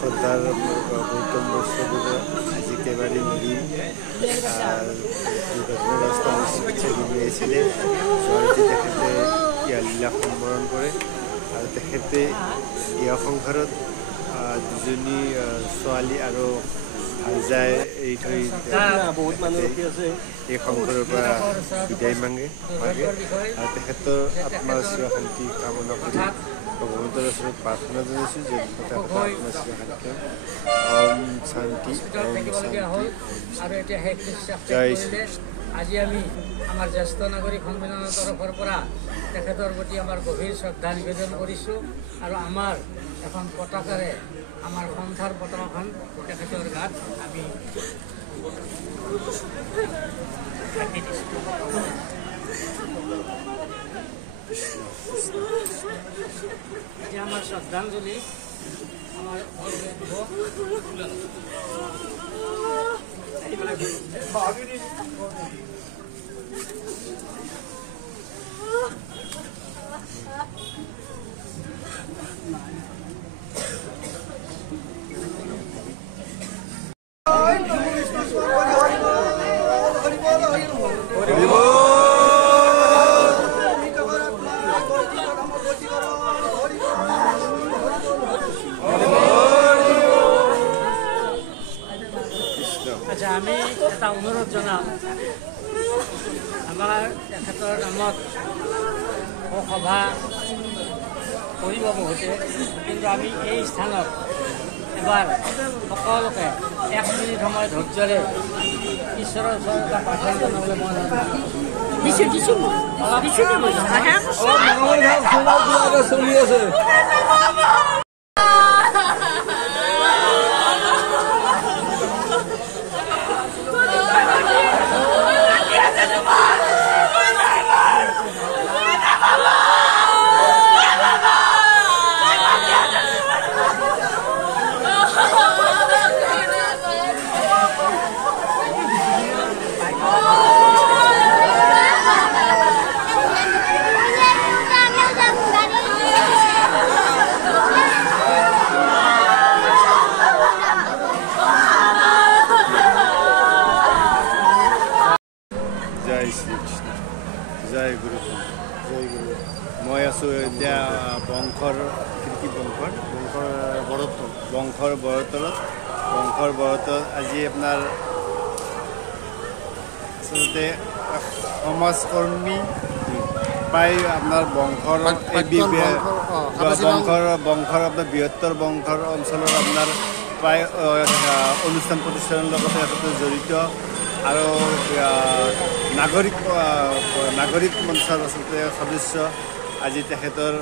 শ্ৰদ্ধাৰ গৌতম বৈশ্যদেব আজি একেবাৰে নদীন দুৰ্ঘটনাগ্ৰস্ত চিকিৎসা নিয়েছিলেন জয়ন্তী তেখেতে ইয়াৰ লীলা সম্বৰণ কৰে আৰু তেখেতে ইয়াৰ সংসাৰত দুজনী ছোৱালী আৰু ভাইজাই এৰি থৈ বহুত মানুহ ৰখি আছে এই সংসাৰৰ পৰা বিদায় মাগে আৰু তেখেতৰ আত্মাৰ চিৰ শান্তি কামনা কৰি ভগৱন্তৰ ওচৰত প্ৰাৰ্থনা জনাইছোঁ যে আত্মাৰ চিৰ শান্তি ওম শান্তি জয় শ্ৰী আজি আমি আমাৰ জ্যেষ্ঠ নাগৰিক সন্মিলনৰ তৰফৰ পৰা তেখেতৰ প্ৰতি আমাৰ গভীৰ শ্ৰদ্ধা নিবেদন কৰিছোঁ আৰু আমাৰ এখন পতাকাৰে আমাৰ সন্থাৰ পতাকাখন তেখেতৰ গাত আমি ঢাকি দিছোঁ। আজি আমাৰ শ্ৰদ্ধাঞ্জলি আমাৰ আমি এটা অনুৰোধ জনাম আমাৰ তেখেতৰ নামত সভা কৰিব বহুতে কিন্তু আমি এই স্থানত এবাৰ সকলোকে 1 মিনিট সময় ধৈৰ্যৰে ঈশ্বৰৰ ওচৰত এটা প্ৰাৰ্থনা জনাবলৈ মই জয় গুৰু জয় গুৰু মই আছোঁ এতিয়া বংশৰ বৰতলত আজি আপোনাৰ আচলতে সমাজকৰ্মী প্ৰায় আপোনাৰ বংশৰ আপোনাৰ বৃহত্তৰ বংশৰ অঞ্চলৰ আপোনাৰ প্ৰায় অনুষ্ঠান প্ৰতিষ্ঠানৰ লগতে জড়িত আৰু নাগৰিক মঞ্চৰ আচলতে সদস্য আজি তেখেতৰ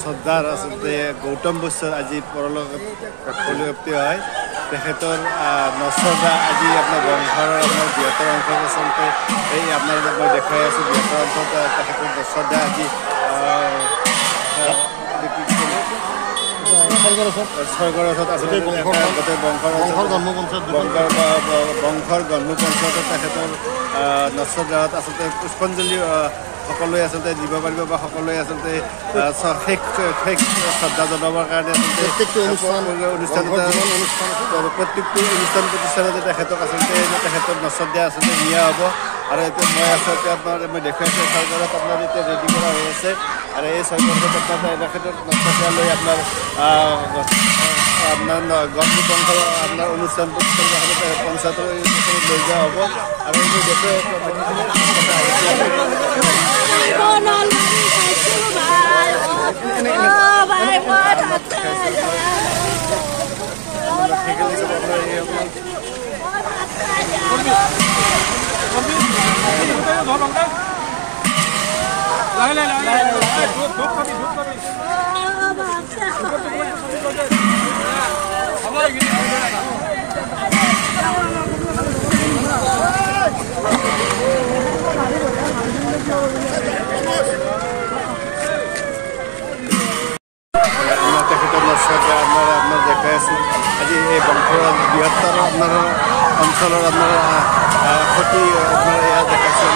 শ্ৰদ্ধাৰ আচলতে গৌতম বৈশ্যৰ আজি পৰলোকপ্ৰাপ্তি হয় তেখেতৰ নশ্ৰদ্ধা আজি আপোনাৰ বংশৰ আপোনাৰ বৃহত্তৰ অংশত আচলতে এই আপোনাৰ মই দেখুৱাই আছোঁ বৃহত্তৰ অংশত তেখেতৰ নশ্ৰদ্ধা আজি স্বৰ্গৰ ৰথত আচলতে গোটেই বংশৰ জন্মপঞ্চায়তত তেখেতৰ নশ্ৰদ্ধাত আচলতে পুষ্পাঞ্জলি সকলোৱে আচলতে দিব পাৰিব বা সকলোৱে আচলতে শেষ শ্ৰদ্ধা জনাবৰ কাৰণে আচলতে প্ৰত্যেকটো অনুষ্ঠান প্ৰতিষ্ঠানতে তেখেতক আচলতে তেখেতৰ নশ্ৰদ্ধা আচলতে নিয়া হ'ব আৰু এতিয়া মই আচলতে মই দেখুৱাই আছোঁ চৰকাৰত আপোনাৰ এতিয়া ৰেডি কৰা হৈ আছে আৰু এই চৰকাৰত আপোনাৰ তেখেতৰ নশ্ৰদ্ধা লৈ আপোনাৰ গছ বংশৰ আপোনাৰ অনুষ্ঠান পঞ্চায়তৰ লৈ যোৱা হ'ব আৰু এইবোৰ দেখুৱাই আপনাৰ দেখাই আছোঁ আজি এই বংশৰ বৃহত্তৰ আপোনাৰ অঞ্চলৰ আপোনাৰ ক্ষতি আপোনাৰ এয়া দেখাইছোঁ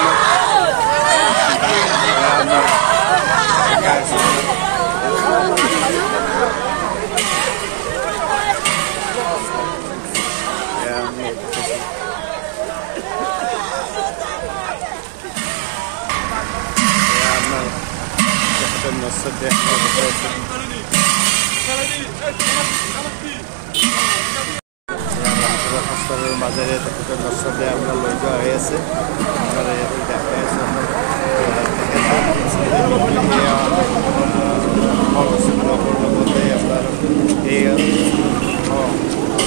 সস্তাৰৰ মাজেৰে তেখেতৰ নচলে আপোনাৰ লৈ যোৱা হৈ আছে আপোনাৰ ইয়াতে দেখাই আছোঁ লগতে আপোনাৰ এই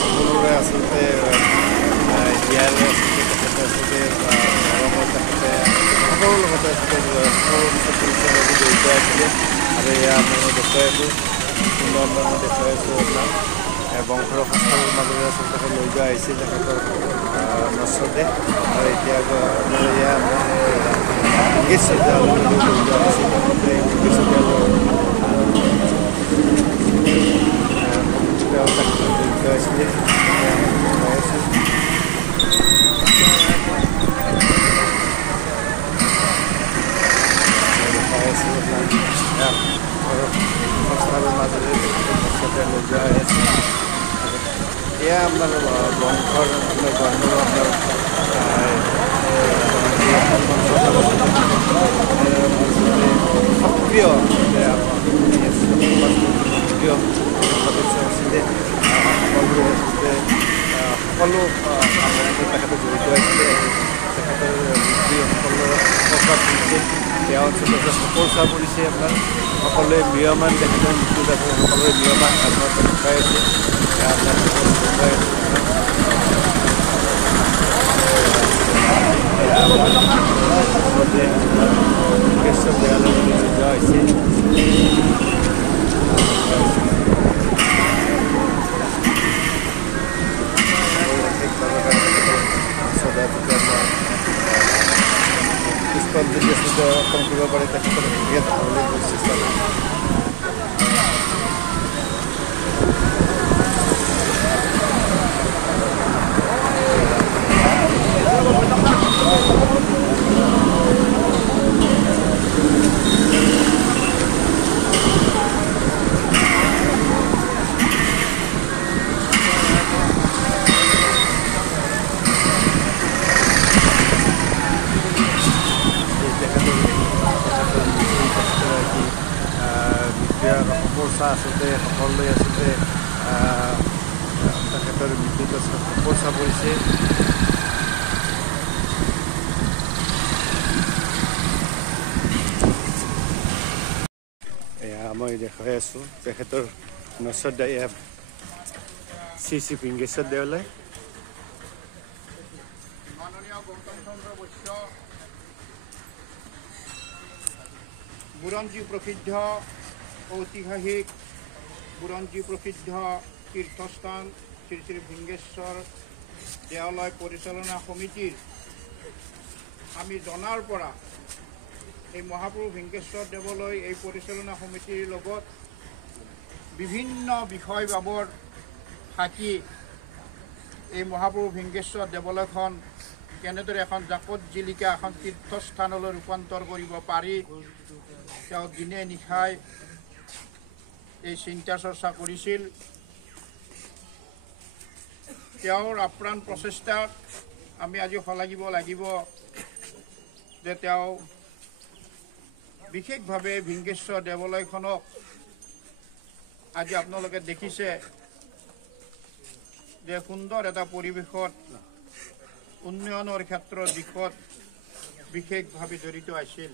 সকলোৰে আচলতে ইয়াৰ তেখেতে আচলতে গৰমৰ তেখেতে সকলোৰ লগতে আচলতে পৰিচয় জড়িত আছিলে আৰু এয়া আপোনালোকে দেখুৱাই আছোঁ সুন্দৰ মই দেখুৱাই আছোঁ আপোনাক বংশৰ সস্তাৰৰ মাজেৰে আচলতে লৈ যোৱা আহিছিল তেখেতৰ নচলে আৰু এতিয়া এয়া ইংগেশ চৌধুৰীলৈ লৈ যোৱা হৈছিল ইংগেশ চৌধুৰীলৈ জড়িত আছিলে সংস্থাৰ মাজেৰে নচলে লৈ যোৱা হৈ আছে এয়া আপোনাৰ বংশৰ গণৰ আপোনাৰ সক্ৰিয় সক্ৰিয় সদস্য আছিলে সকলোৱে আচলতে সকলো তেখেতে জড়িত আছিলে তেখেতৰ সকলো প্ৰচাৰ কৰিছিল তেওঁ আচলতে প্ৰচাৰ কৰিছে আপোনাৰ সকলোৱে ম্ৰিয়মান তেখেতৰ মৃত্যুত আছে সকলোৱে ম্ৰিয়মান আপোনালোকে দেখুৱাই আছে আপোনালোকে দেখুৱাই আছে ইংগেশ্বৰ দেৱালয়লৈ লৈ যোৱা হৈছে পুষ্পাঞ্জলি আচলতে অৰ্পণ কৰিব পাৰে তেখেতৰ বিৰাট ভাৱলৈ চেষ্টা কৰে আচলতে সকলোৱে আচলতে তেখেতৰ মৃত্যুত প্ৰচাৰ কৰিছে এয়া মই দেখুৱাই আছোঁ তেখেতৰ নচৰ এয়া শ্ৰী শ্ৰী ইংগেশ্বৰ দেৱালয় মাননীয় গৌতম চন্দ্ৰ বৈশ্য বুৰঞ্জী প্ৰসিদ্ধ ঐতিহাসিক বুৰঞ্জী প্ৰসিদ্ধ তীৰ্থস্থান শ্ৰী শ্ৰী ভিংগেশ্বৰ দেৱালয় পৰিচালনা সমিতিৰ আমি জনাৰ পৰা এই মহাপুৰুষ ভিংগেশ্বৰ দেৱালয় এই পৰিচালনা সমিতিৰ লগত বিভিন্ন বিষয় বাবৰ থাকি এই মহাপুৰুষ ভিংগেশ্বৰ দেৱালয়খন কেনেদৰে এখন জাকত জিলিকা এখন তীৰ্থস্থানলৈ ৰূপান্তৰ কৰিব পাৰি তেওঁ দিনে নিশাই এই চিন্তা চৰ্চা কৰিছিল তেওঁৰ আপ্ৰাণ প্ৰচেষ্টাত আমি আজি শলাগিব লাগিব যে তেওঁ বিশেষভাৱে ভিংগেশ্বৰ দেৱালয়খনক আজি আপোনালোকে দেখিছে যে সুন্দৰ এটা পৰিৱেশত উন্নয়নৰ ক্ষেত্ৰৰ দিশত বিশেষভাৱে জড়িত আছিল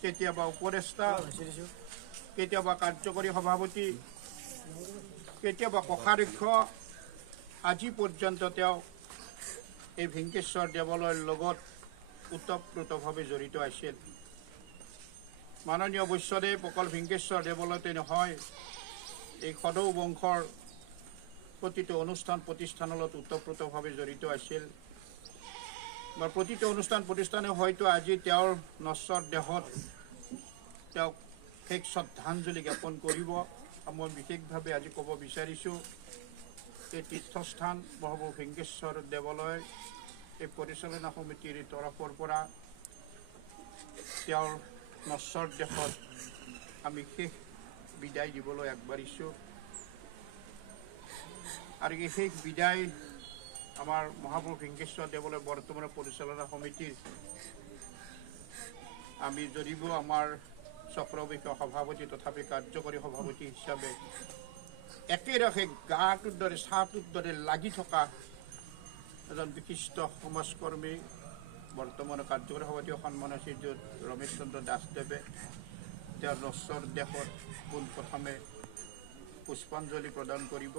কেতিয়াবা উপদেষ্টা কেতিয়াবা কাৰ্যকৰী সভাপতি কেতিয়াবা কোষাধ্যক্ষ আজি পৰ্যন্ত তেওঁ এই ভিংগেশ্বৰ দেৱালয়ৰ লগত ওতঃপ্ৰোতভাৱে জড়িত আছিল মাননীয় বৈশ্যদেৱ অকল ভিংগেশ্বৰ দেৱালয়তে নহয় এই সদৌ বংশৰ প্ৰতিটো অনুষ্ঠান প্ৰতিষ্ঠানৰ লগত ওতঃপ্ৰোতভাৱে জড়িত আছিল বা প্ৰতিটো অনুষ্ঠান প্ৰতিষ্ঠানে হয়তো আজি তেওঁৰ নশ্বৰ দেহত তেওঁক শেষ শ্ৰদ্ধাঞ্জলি জ্ঞাপন কৰিব মই বিশেষভাৱে আজি ক'ব বিচাৰিছোঁ এই তীৰ্থস্থান মহাপুৰুষ ভিংগেশ্বৰ দেৱালয় এই পৰিচালনা সমিতিৰ তৰফৰ পৰা তেওঁৰ নশ্বৰ দেহত আমি শেষ বিদায় দিবলৈ আগবাঢ়িছোঁ আৰু এই শেষ বিদায় আমাৰ মহাপুৰুষ ভিংগেশ্বৰ দেৱালয় বৰ্তমানৰ পৰিচালনা সমিতিৰ আমি যদিও আমাৰ চক্ৰবৰ্তী সভাপতি তথাপি কাৰ্যকৰী সভাপতি হিচাপে একেৰাহে গাটোৰ দৰে চাহটোৰ দৰে লাগি থকা এজন বিশিষ্ট সমাজকৰ্মী বৰ্তমান কাৰ্যকৰী সভাপতি সন্মানীয় শ্ৰীযুত ৰমেশ চন্দ্ৰ দাসদেৱে তেওঁৰ নশ্বৰ দেহত পোনপ্ৰথমে পুষ্পাঞ্জলি প্ৰদান কৰিব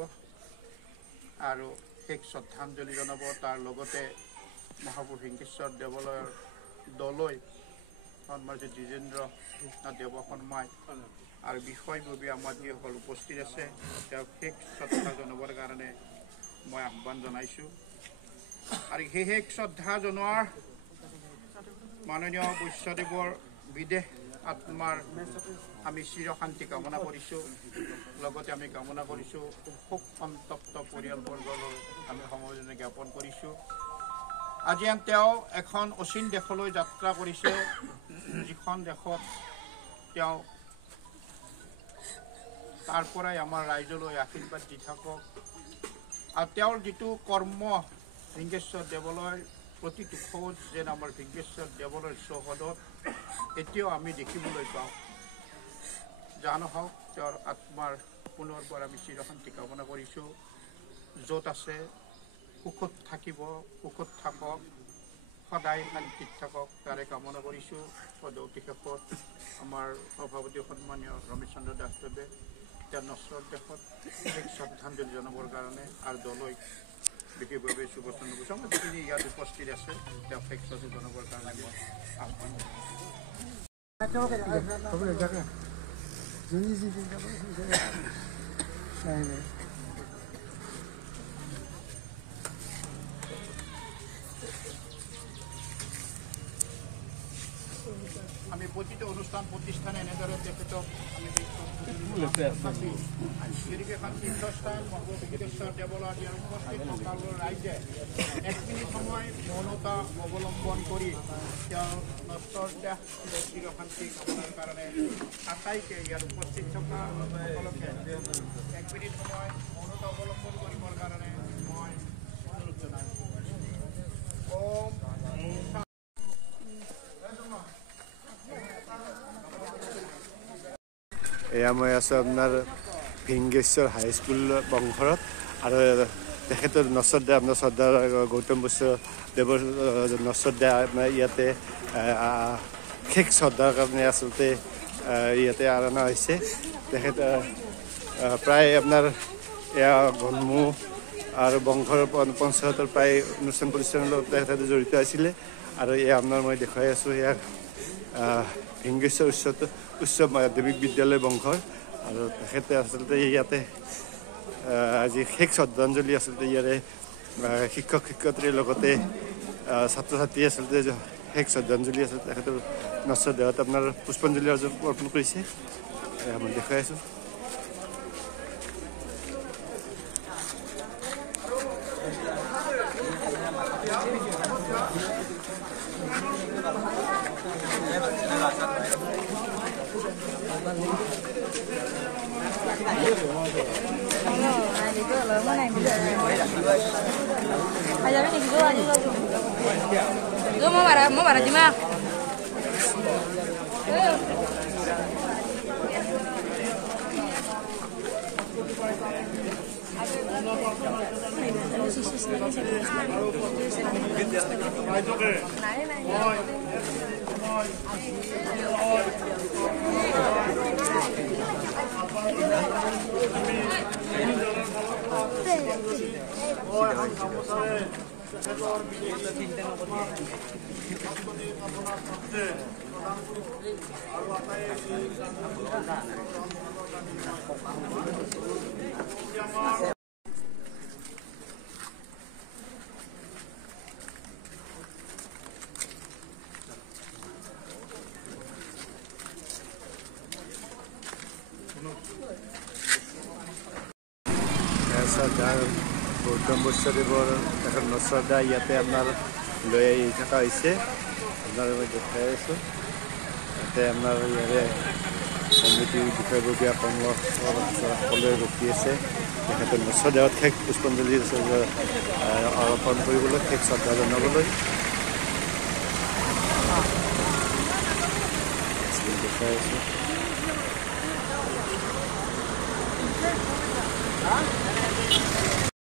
আৰু শেষ শ্ৰদ্ধাঞ্জলি জনাব। তাৰ লগতে মহাপুৰুষ হিংকেশ্বৰ দেৱালয়ৰ দলৈ সন্মানীয় দ্বিজেন্দ্ৰ দেৱশৰ্মাই আৰু বিষয়ববী আমাৰ যিসকল উপস্থিত আছে তেওঁক শেষ শ্ৰদ্ধা জনাবৰ কাৰণে মই আহ্বান জনাইছোঁ। আৰু সেই শেষ শ্ৰদ্ধা জনোৱাৰ মাননীয় বৈশ্যদেৱৰ বিদেহ আত্মাৰ আমি চিৰশান্তি কামনা কৰিছোঁ। লগতে আমি কামনা কৰিছোঁ শোক সন্তপ্ত পৰিয়ালবৰ্গলৈ আমি সমবেদনা জ্ঞাপন কৰিছোঁ। আজি তেওঁ এখন অচিন দেশলৈ যাত্ৰা কৰিছে, যিখন দেশত তেওঁ তাৰ পৰাই আমাৰ ৰাইজলৈ আশীৰ্বাদ দি থাকক। আৰু তেওঁৰ যিটো কৰ্ম হিংকেশ্বৰ দেৱালয়ৰ প্ৰতিটো খোজ যেন আমাৰ হিংকেশ্বৰ দেৱালয়ৰ চৌহদত এতিয়াও আমি দেখিবলৈ পাওঁ। যা নহওক তেওঁৰ আত্মাৰ পুনৰবাৰ আমি চিৰশান্তি কামনা কৰিছোঁ। য'ত আছে সুখত থাকিব, সুখত থাকক, সদায় শান্তিত থাকক তাৰে কামনা কৰিছোঁ। পৰৱৰ্তী শেষত আমাৰ সভাপতি সন্মানীয় ৰমেশ চন্দ্ৰ দাসদেৱে তেওঁৰ নশ্বৰ দেশত শেষ শ্ৰদ্ধাঞ্জলি জনাবৰ কাৰণে আৰু দলৈ বিশেষভাৱে সুভাষচন্দ্ৰ বোস আমাৰ যিখিনি ইয়াত উপস্থিত আছে তেওঁক শেষ শ্ৰদ্ধা জনাবৰ কাৰণে মই আহ্বান আমি প্ৰতিটো অনুষ্ঠান প্ৰতিষ্ঠানে এনেদৰে তেখেতক আমি এখন তীৰ্থস্থান মহাপুৰুষ হিংকেশ্বৰ দেৱালয়ত ইয়াৰ উপস্থিত সকলো ৰাইজে 1 মিনিট সময় মৌনতা অৱলম্বন কৰি তেওঁৰ নশ্বৰ দেহ চিৰশান্তি কামনাৰ কাৰণে আটাইকে ইয়াত উপস্থিত থকা সকলোকে 1 মিনিট সময় মৌনতা অৱলম্বন কৰিবৰ কাৰণে মই অনুৰোধ জনাইছোঁ। এয়া মই আছোঁ আপোনাৰ হিংকেশ্বৰ হাইস্কুল বংঘৰত আৰু তেখেতৰ নশ্বৰ দেহ আপোনাৰ শ্ৰদ্ধাৰ গৌতম বৈশ্যদেৱৰ নশ্বৰ দেহ আপোনাৰ ইয়াতে শেষ শ্ৰদ্ধাৰ কাৰণে আচলতে ইয়াতে অনা হৈছে। তেখেত প্ৰায় আপোনাৰ এয়া গণমু আৰু বংঘৰ পঞ্চায়তৰ প্ৰায় অনুষ্ঠান প্ৰতিষ্ঠানৰ লগত তেখেতে জড়িত আছিলে। আৰু এয়া আপোনাৰ মই দেখুৱাই আছোঁ এয়া হিংকেশ্বৰ উচ্চ মাধ্যমিক বিদ্যালয় বংঘৰ। আৰু তেখেতে আচলতে ইয়াতে আজি শেষ শ্ৰদ্ধাঞ্জলি আচলতে ইয়াৰে শিক্ষক শিক্ষয়িত্ৰীৰ লগতে ছাত্ৰ ছাত্ৰী আচলতে শেষ শ্ৰদ্ধাঞ্জলি আচলতে তেখেতৰ নশ্বৰ দেহত আপোনাৰ পুষ্পাঞ্জলি অৰ্পণ কৰিছে। মই দেখুৱাই আছোঁ। Mau marah di mana? শ্ৰদ্ধাৰ গৌতম বৈশ্যদেৱৰ এখন নশ্বৰ দেহ ইয়াতে আপোনাৰ লৈ আহি থকা হৈছে। আপোনাৰ মই দেখাই আছোঁ ইয়াতে আপোনাৰ ইয়াৰে সমিতিৰ বিষয়ববীয়া সকলোৱে ৰখি আছে তেখেতৰ নশ্বৰ দেহত শেষ পুষ্পাঞ্জলি অৰ্পণ কৰিবলৈ, শেষ শ্ৰদ্ধা জনাবলৈ দেখাই আছোঁ।